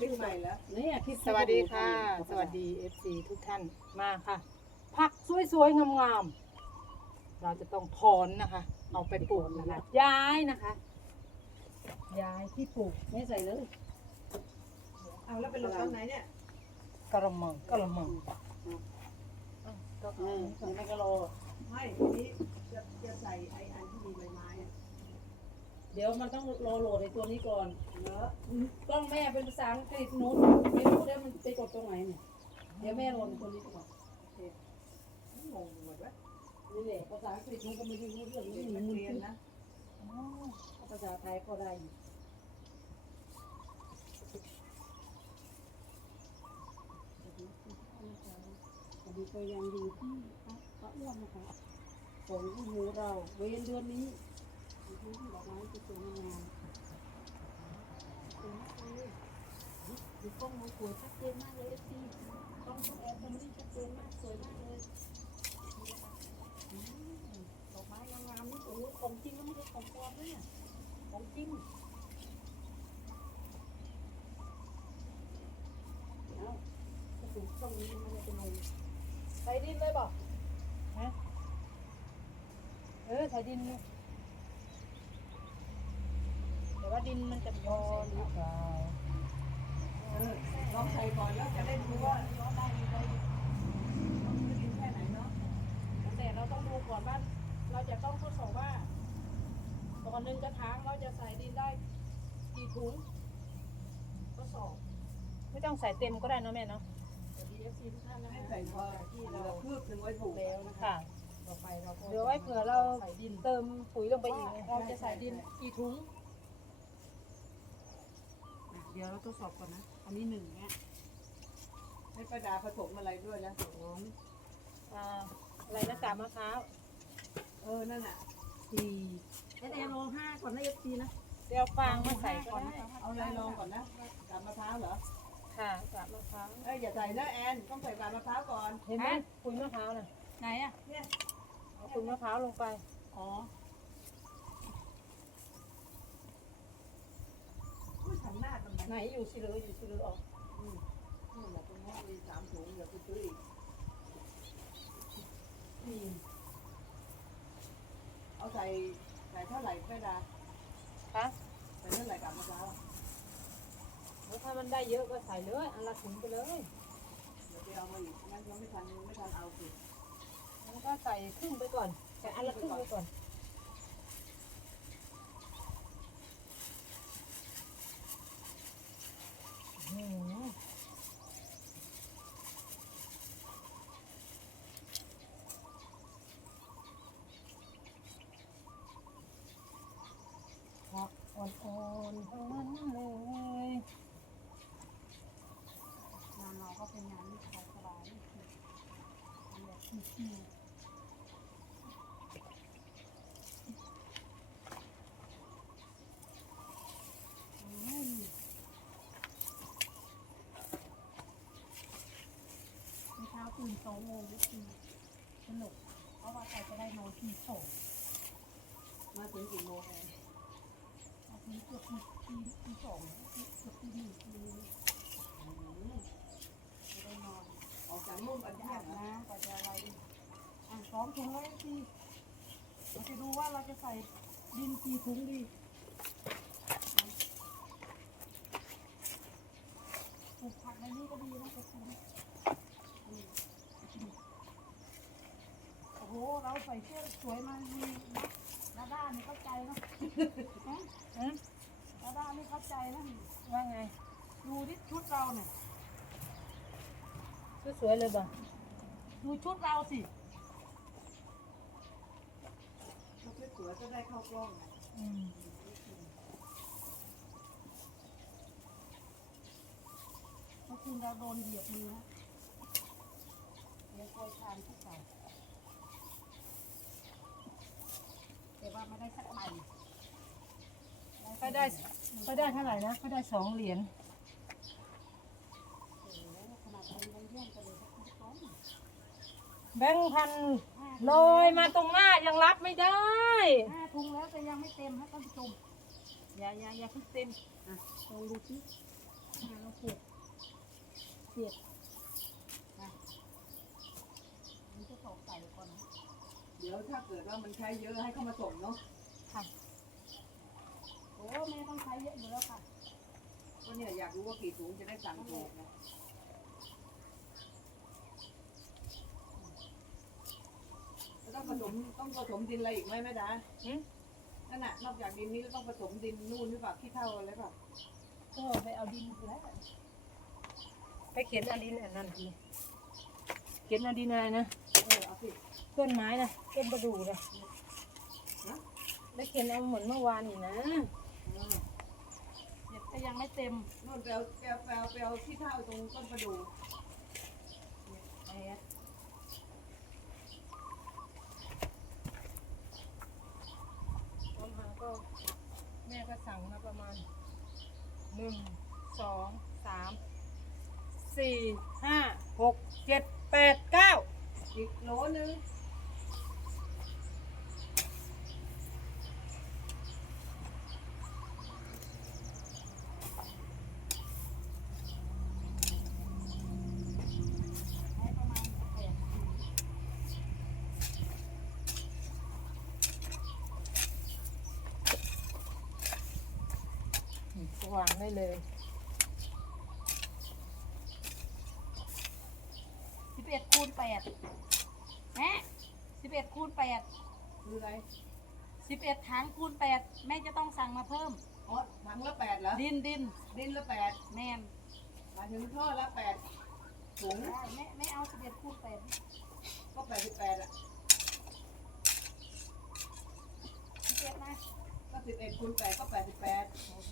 ขึ้นใหม่แล้วเนี่ยคลิปสวัสดีค่ะ สวัสดี FC ทุกท่านมาค่ะ ผักสวยๆงามๆเราจะต้องถอนนะคะ เอาไปปลูกนะคะย้ายนะคะ ย้ายที่ปลูกไม่ใส่เลยเอาแล้วไปลงตอนไหนเนี่ยกระมังกระมังอืมนี่ไม่ก็รอไม่ทีนี้จะจะใส่ไอ้อันที่มีใบไม้อะ เดี๋ยวมันต้องรอโหลดในตัวนี้ก่อนเนอะกล้องแม่เป็นภาษาอังกฤษหนูไม่รู้แล้วมันไปกดตรงไหนเนี่ย เดี๋ยวแม่โหลดในตัวนี้ก่อนงงหมดวะนี่แหละภาษาอังกฤษหนูก็ไม่รู้เรื่องนี้กนักมึงเรียนนะภาษาไทยก็ได้อยู่อันนี้ก็ยังอยู่ที่พระอ้วนนะคะของผู้หูเราเว้นเดือนนี้ ดูกล้องมันสวยชัดเจนมากเลยเอฟซีกล้องของแอนตรงนี้ชัดเจนมากสวยมากเลยดอกไม้งามๆนี่โอ้โหของจริงแล้วไม่ใช่ของปลอมด้วยเนี่ยของจริงเอ้าถูกช่องนี้มันจะเป็นลมใส่ดินเลยบอกฮะเออใส่ดินเลย แต่ว่าดินมันจะพอหรือเปล่าเออลองใส่ก่อนแล้วจะได้ดูว่าย้อนได้หรือไม่ต้องจะกินแค่ไหนเนาะแต่เราต้องดูก่อนว่าเราจะต้องทดสอบว่าตอนหนึ่งกระถางเราจะใส่ดินได้กี่ถุงทดสอบไม่ต้องใส่เต็มก็ได้เนอะแม่เนาะสวัสดีเอฟซีทุกท่านนะให้คะใส่พอที่เราคืบถึงไว้ถูกแล้วนะคะค่ะต่อไปเราก็เดี๋ยวไว้เผื่อเราใส่ดินเติมปุ๋ยลงไปอีกเราจะใส่ดินกี่ถุงอะ เดี๋ยวเราทดสอบก่อนนะ อันนี้หนึ่งเนี่ยให้ประดาผสมอะไรด้วยนะสองอ่าอะไรนะกาบมะพร้าว เออ นั่นน่ะสี่แอนแอนลองห้าก่อนนะเอฟซีนะ เดี๋ยวฟางมาใส่ก็ได้เอาอะไรลองก่อนนะกาบมะพร้าวเหรอ ค่ะกาบมะพร้าวเอ้ยอย่าใส่นะแอน ต้องใส่กาบมะพร้าวก่อน เห็นไหมปุ๋ยมะพร้าวน่ะ ไหนอะ เนี่ย เอาปุ๋ยมะพร้าวลงไป อ๋อ อุ้ยทำหน้าตรงนั้นไหนอยู่สิเลยอยู่สิเลยออกนู่นแหละตรงนู้นมีสามถุงเดี๋ยวไปซื้ออีกนี่เอาใส่ใส่เท่าไหร่แม่ดาค่ะใส่เท่าไหร่กาบมะพร้าวแล้วถ้ามันได้เยอะก็ใส่เลยอันละถุงไปเลย เดี๋ยวไปเอามาอีกงั้นยังไม่ทันยังไม่ทันเอาสิแล้วก็ใส่ครึ่งไปก่อน ใส่อันละครึ่งไปก่อน อ่อนทั้งนั้นเลยงานเราก็เป็นงานที่สบายสบายๆแบบชิวๆอืมเมื่อเช้าตื่นสองโมงก็คือสนุก เพราะว่าใครจะได้นอนที่สองมาถึงกี่โมงแอนเอง สองถุงเลยสิเราจะดูว่าเราจะใส่ดินกี่ถุงดีปลูกผักในนี้ก็ดีนะคุณโอ้โห เราใส่เสื้อสวยมาดีนะ ดาด้านี่เข้าใจเนาะฮะอืมดาด้านี่เข้าใจนะว่าไง ดูที่ชุดเราเนี่ยสวยๆเลยบ่ะดูชุดเราสิถ้าสวยๆก็ได้เข้ากล้องนะอืมเมื่อคืนเราโดนเหยียบมือนะเดี๋ยวคอยทานทุกเสาร์แต่ ว่าไม่ได้สักใบเขาได้เขาได้เท่าไหร่นะเขาได้สองเหรียญโอ้โหขนาดเรายังเยี่ยมกันเลยสักทุกคนแบงค์พันลอยมาตรงหน้ายังรับไม่ได้ห้าถุงแล้วแต่ยังไม่เต็มให้ท่านผู้ชมอย่าอย่าอย่าเพิ่งเต็มอะลองดูสิห้าแล้วเจ็ดเจ็ดนะมันจะตกใส่ก่อนนะ เดี๋ยว ถ้าเกิดว่ามันใช้เยอะให้เข้ามาส่งเนาะค่ะ โอ้แม่ต้องใช้เยอะอยู่แล้วค่ะ ก็เนี่ยอยากรู้ว่ากี่ถุงจะได้สั่งถูกนะแล้วต้องผสมต้องผสมดินอะไรอีกไหมแม่ดาหืมนั่นน่ะนอกจากดินนี้ก็ต้องผสมดินนู่นหรือเปล่าขี้เท่าอะไรเปล่าก็ไปเอาดินแล้วไปเขียนอดินอันนั้นทีเขียนอดินอะไรนะ เออเอาสิต้นไม้นะต้นประดู่นะนะแล้วเขียนเอาเหมือนเมื่อวานนี่นะเออเจ็ดก็ยังไม่เต็มนู่นไปเอาไปเอาไปเอาไปเอาขี้เท่าตรงต้นประดู่ แปด ต้นหาก็แม่ก็สั่งมาประมาณหนึ่งสองสามสี่ห้าหกเจ็ดแปดเก้า อีกโหลนึง ใช้ประมาณแปด วางได้เลยสิบเอ็ดคูณแปดแม่สิบเอ็ดคูณแปดคืออะไรสิบเอ็ดถังคูณแปดแม่จะต้องสั่งมาเพิ่ม อ๋อถังละแปดเหรอ ดินดินดินละแปดแม่นหมายถึงท่อละแปดถุงได้แม่ไม่เอาสิบเอ็ดคูณแปดก็แปดสิบแปดอะสิบเอ็ดนะก็สิบเอ็ดคูณแปดก็แปดสิบแปด โอเ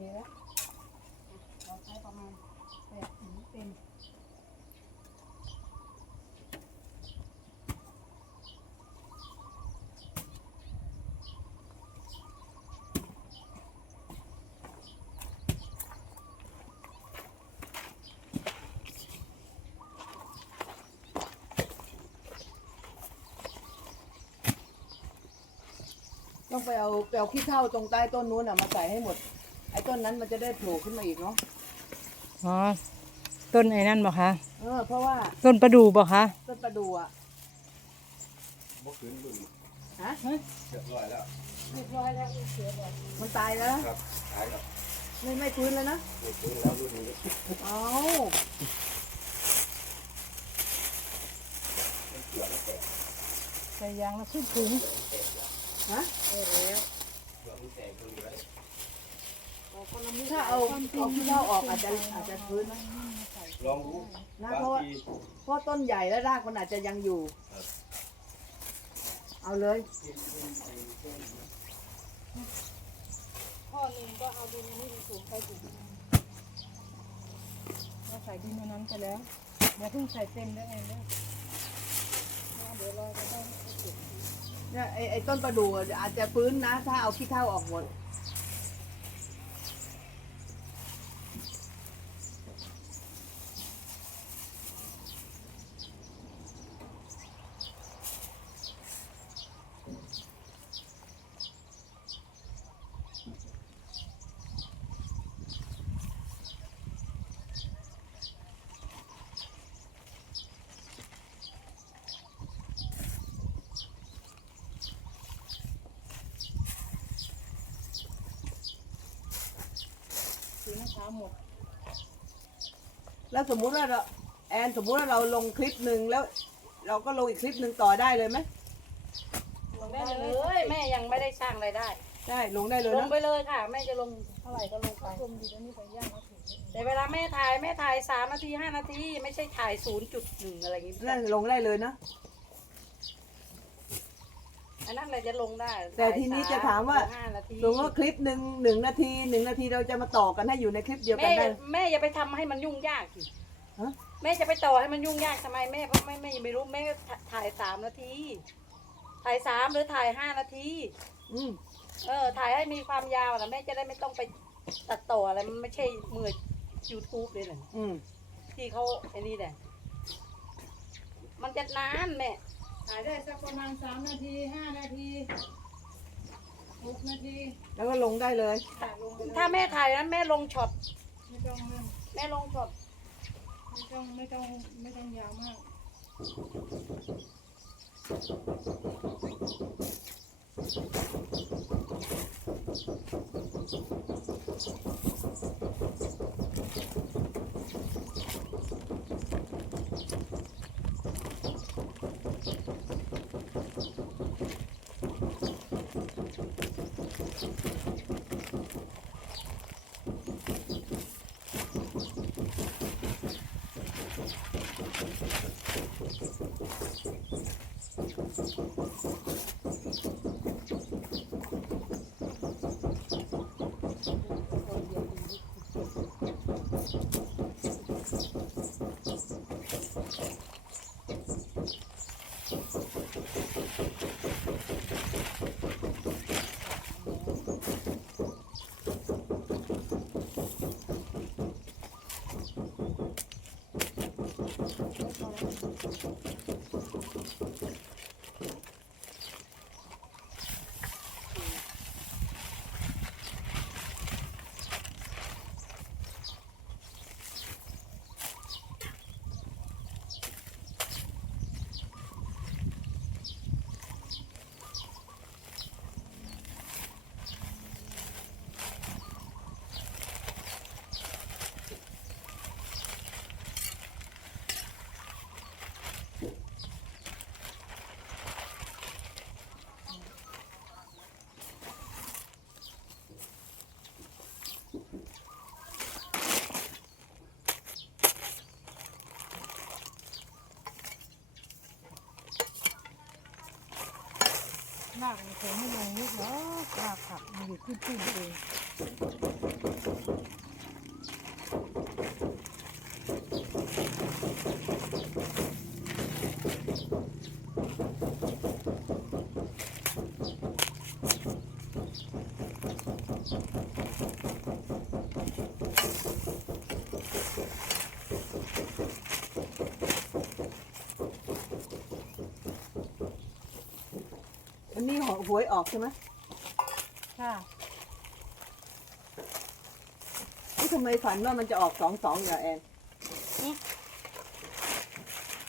คแล้วเราใช้ประมาณแปดถึงเต็มต้องไปเอาไปเอาขี้เถ้าตรงใต้ต้นนู้นอะมาใส่ให้หมด ต้นนั้นมันจะได้โผล่ขึ้นมาอีกเนาะอ๋อต้นไอ้นั่นบอกคะเออเพราะว่าต้นประดู่บอกคะต้นประดู่อะบ่คืนรุ่นฮะเรียบร้อยแล้วเรียบร้อยแล้วเสือบอกมันตายแล้วครับขายแล้วไม่ไม่ฟื้นแล้วนะไม่คืนแล้วรุ่นนี้เอามันเกลือแล้วแต่ใส่ยางแล้วขึ้นถุงฮะเกลือมันแตกตรงนี้ไว้ ถ้าเอาเอาขี้เถ้าออกอาจจะอาจจะฟื้นนะลองดูนะบางเพราะว่าทีเพราะต้นใหญ่และรากมันอาจจะยังอยู่ เอาเลยข้อหนึ่งก็เอาดินนี่สูงไปถุงเราใส่ดินอันนั้นไปแล้วอย่าเพิ่งใส่เต็มได้ไงเนี่ยเดี๋ยวเราจะต้องไปเก็บเนี่ยไอ้ไอ้ต้นประดู่อะอาจจะฟื้นนะ ถ้าเอาขี้เถ้าออกหมด มะพร้าวหมด แล้วสมมุติว่าเราแอนสมมุติว่าเราลงคลิปหนึ่งแล้ว เราก็ลงอีกคลิปหนึ่งต่อได้เลยไหมลงได้เลยแม่ยังไม่ได้สร้างรายได้ ได้ลงได้เลยลงนะไปเลยค่ะ แม่จะลงเท่าไหร่ก็ลงไปรวมดีแล้วนี่ไปย่างแล้วถึงแต่เวลาแม่ถ่ายแม่ถ่ายสามนาทีห้านาที ไม่ใช่ถ่ายศูนย์จุดหนึ่งอะไรอย่างงี้นั่นลงได้เลยนะ อันนั้นเราจะลงได้แต่ทีนี้จะถามว่า ห้านาทีสมมติว่าคลิปหนึ่งหนึ่งนาทีหนึ่งนาทีเราจะมาต่อกันให้อยู่ในคลิปเดียวกัแม่นได้ แม่อย่าไปทำให้มันยุ่งยากสิฮะ แม่จะไปต่อให้มันยุ่งยากทำไมแม่เพราะแม่แม่ยังไม่รู้แม่ก็ถ่ายสามนาที ถ่ายสามหรือถ่ายห้านาที อืมเออถ่ายให้มีความยาวนะแม่จะได้ไม่ต้องไปตัดต่ออะไรมันไม่ใช่มือ YouTube เลยนะอืมที่เขาไอ้นี่แหละมันจะนานแม่ ถ่ายได้สักประมาณสามนาทีห้านาทีหกนาทีแล้วก็ลงได้เลยค่ะลงไปเลยถ้าแม่ถ่ายนั้นแม่ลงช็อตไม่ต้องนั่นแม่ลงช็อตไม่ต้องไม่ต้องไม่ต้องยาวมาก Thank you. ลากมันคงไม่ลงนิดหรอกลากผักมันอยู่ขึ้นขึ้นเอง อันนี้ หวยออกใช่ไหมค่ะนี่ทำไมฝันว่ามันจะออกสองสองอย่าแอน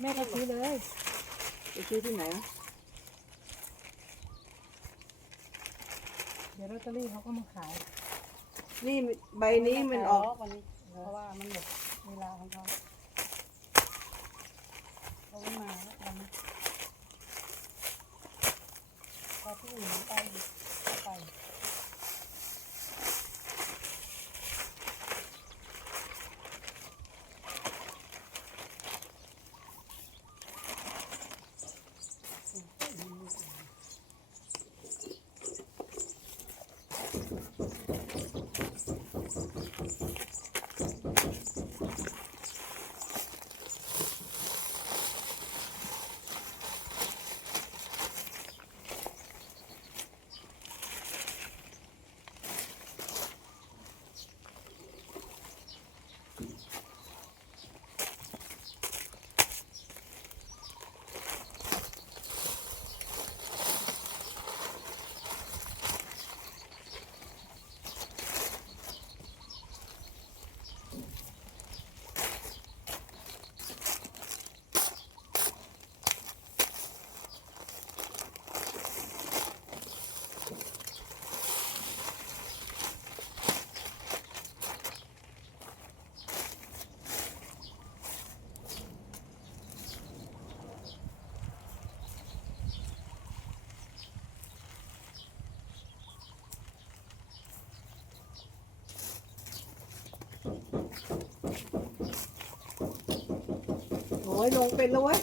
แม่ก็ซื้อเลยไปซื้อที่ไหนวะเดี๋ยวลอตเตอรี่เขาก็มาขายนี่ใบนี้มันออก วันนี้ เพราะว่ามันหมดเวลาของเขาเขาไม่มาแล้ววันนี้ พอที่อื่นไปอีกก็ไป ว้ยลงเป็นแล้วเว้ย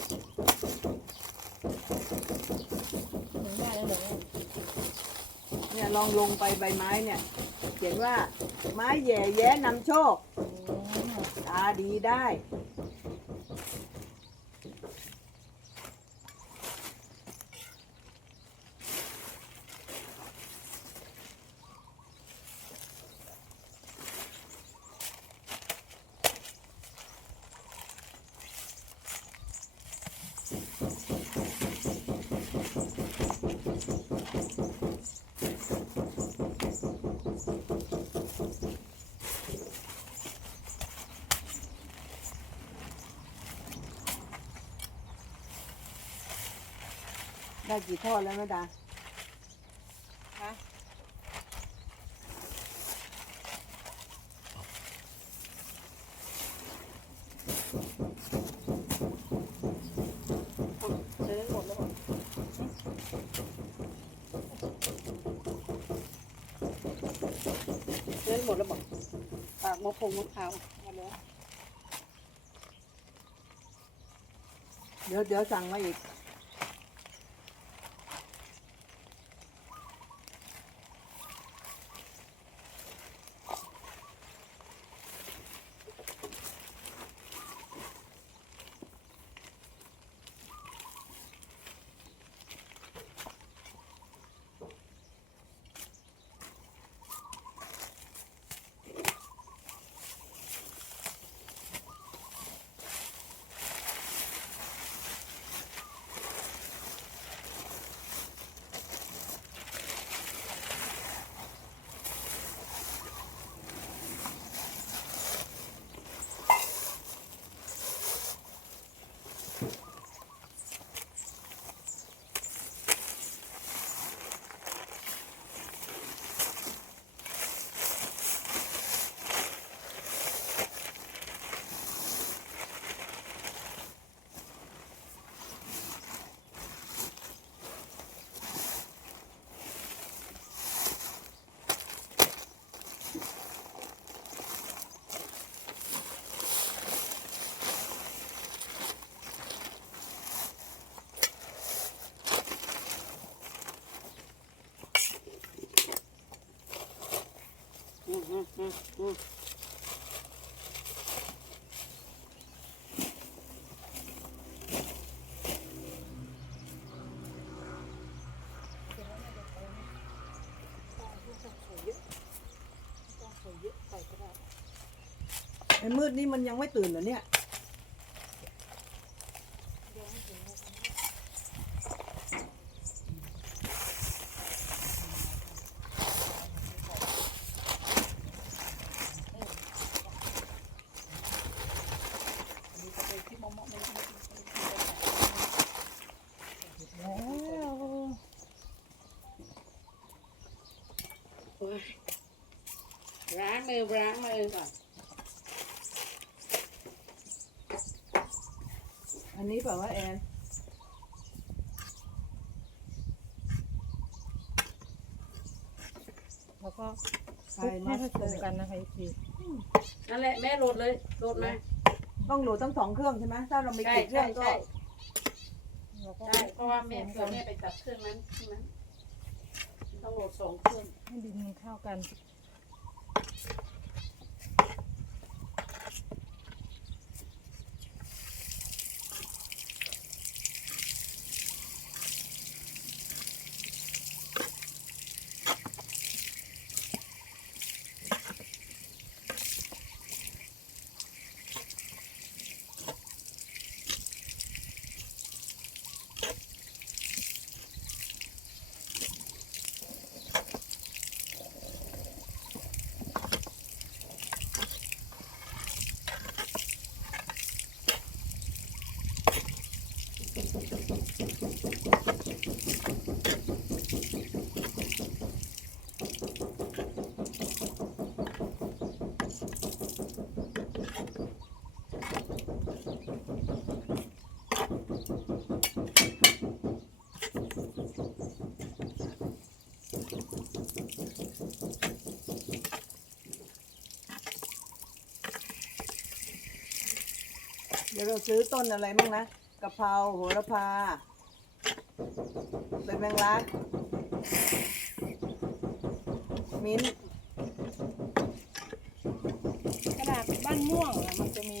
หนูได้แล้วเหรอเนี่ยลองลงไปใบไม้เนี่ย เขียนว่าไม้แย่แย้นำโชค ตาดีได้ ได้กี่ทอดแล้วแม่ดาคะเดินหมดแล้วบอกเดินหมดแล้วบอกปากมะพงมะพร้าวมาแล้วเดี๋ยวเดี๋ยวสั่งมาอีก ไอ้มืดนี่มันยังไม่ตื่นเหรอเนี่ย โอ้ยล้างมือล้างมือก่อน อันนี้เปล่าว่าแอน แล้วก็ใส่ให้มาผสมกันนะคะพี่นั่นแหละแม่โหลดเลยโหลดมาต้องโหลดทั้งสองเครื่องใช่ไหมถ้าเราไม่ใช่ติดเครื่ใช่องก็ใช่แล้วก็ใช่เพราะว่าแม่เผื่อแม่ไปตัดเครื่องนั้นใช่ไหมต้องโหลดสองเครื่องให้ดินมันเข้ากัน ดี๋ยวเราซื้อต้นอะไรบ้างนะกะเพราโหระพา เป็นแมงลัก มิ้นกระดาษบ้านม่วงอะมันจะมี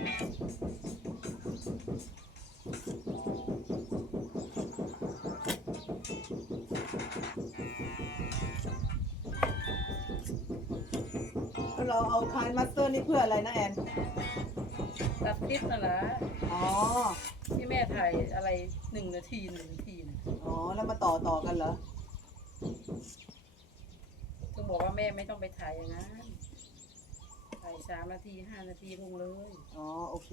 เราเอาคายมาสเตอร์นี่เพื่ออะไรนะแอน ตัดคลิปน่ะละอ๋อ ที่แม่ถ่ายอะไรหนึ่งนาทีหนึ่งนาทีนะอ๋อ แล้วมาต่อต่อกันเหรอ ต้องบอกว่าแม่ไม่ต้องไปถ่ายอย่างนั้นถ่าย สามนาทีห้านาทีลงเลย อ๋อโอเค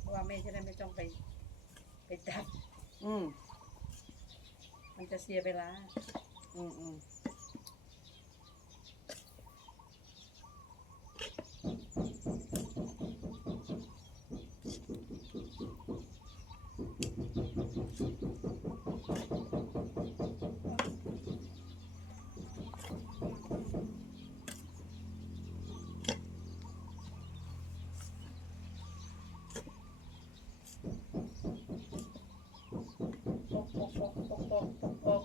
เพราะว่าแม่จะได้ไม่ต้องไป ไปตัดอืมมันจะเสียเวลา อืมอืม ปอกปอกปอกปอกปอกปอกปอก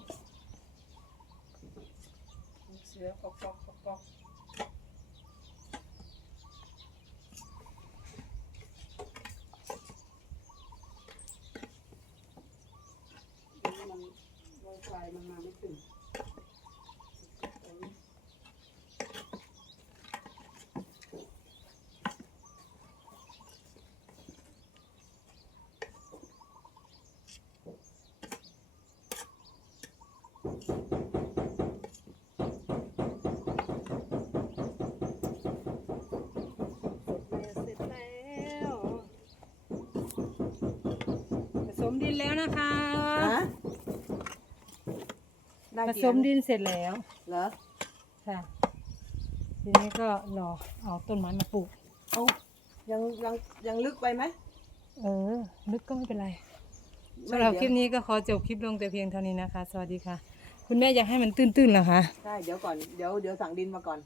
ลูกเสือปอกปอกปอกปอกมันไวไฟมันมาไม่ถึง เสร็จแล้วผส มดินแล้วนะคะฮะได้ผกี่สอัมดินเสร็จแล้วเหรอค่ะ ทีนี้ก็รอเอาต้นไม้มาปลูก เอายังยังยังลึกไปไหมเออลึกก็ไม่เป็นไรไม่สำหรับคลิเดี๋ปยวนี้ก็ขอจบคลิปลงแต่เพียงเท่านี้นะคะ สวัสดีค่ะ คุณแม่อยากให้มันตื้นๆเหรอคะ ใช่เดี๋ยวก่อน เดี๋ยวเดี๋ยวสั่งดินมาก่อน